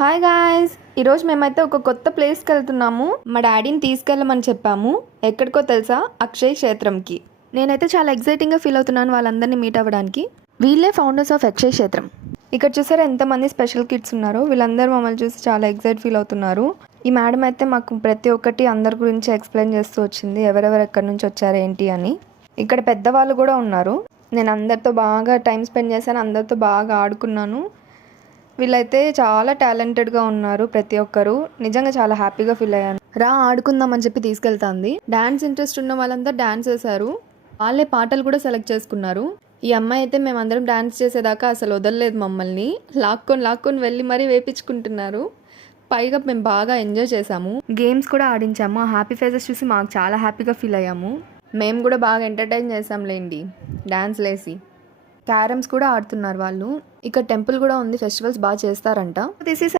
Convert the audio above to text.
Hi guys, ఈరోజు మేమైతే ఒక కొత్త ప్లేస్కి వెళ్తున్నాము. మా డాడీని తీసుకెళ్ళమని చెప్పాము. ఎక్కడికో తెలుసా? అక్షయ్ క్షేత్రంకి. నేనైతే చాలా ఎక్సైటింగ్గా ఫీల్ అవుతున్నాను వాళ్ళందరినీ మీట్ అవ్వడానికి. వీళ్ళే ఫౌండర్స్ ఆఫ్ అక్షయ్ క్షేత్రం. ఇక్కడ చూసారా ఎంతమంది స్పెషల్ కిడ్స్ ఉన్నారో. వీళ్ళందరూ మమ్మల్ని చూసి చాలా ఎక్సైట్ ఫీల్ అవుతున్నారు. ఈ మేడం అయితే మాకు ప్రతి ఒక్కటి అందరి గురించి ఎక్స్ప్లెయిన్ చేస్తూ వచ్చింది, ఎవరెవరు ఎక్కడి నుంచి వచ్చారు ఏంటి అని. ఇక్కడ పెద్దవాళ్ళు కూడా ఉన్నారు. నేను అందరితో బాగా టైం స్పెండ్ చేశాను, అందరితో బాగా ఆడుకున్నాను. వీళ్ళైతే చాలా టాలెంటెడ్గా ఉన్నారు ప్రతి ఒక్కరు. నిజంగా చాలా హ్యాపీగా ఫీల్ అయ్యాను. రా ఆడుకుందాం అని చెప్పి తీసుకెళ్తాంది. డాన్స్ ఇంట్రెస్ట్ ఉన్న వాళ్ళంతా డాన్స్ చేశారు. వాళ్ళే పాటలు కూడా సెలెక్ట్ చేసుకున్నారు. ఈ అమ్మాయి అయితే మేమందరం డాన్స్ చేసేదాకా అసలు వదలలేదు మమ్మల్ని. లాక్కొని వెళ్ళి మరీ వేపించుకుంటున్నారు. పైగా మేము బాగా ఎంజాయ్ చేసాము. గేమ్స్ కూడా ఆడించాము. ఆ హ్యాపీ ఫేసెస్ చూసి మాకు చాలా హ్యాపీగా ఫీల్ అయ్యాము. మేము కూడా బాగా ఎంటర్టైన్ చేసాంలేండి డాన్స్ లేసి. క్యారమ్స్ కూడా ఆడుతున్నారు వాళ్ళు. ఇక్కడ టెంపుల్ కూడా ఉంది, ఫెస్టివల్స్ బాగా చేస్తారంట. This is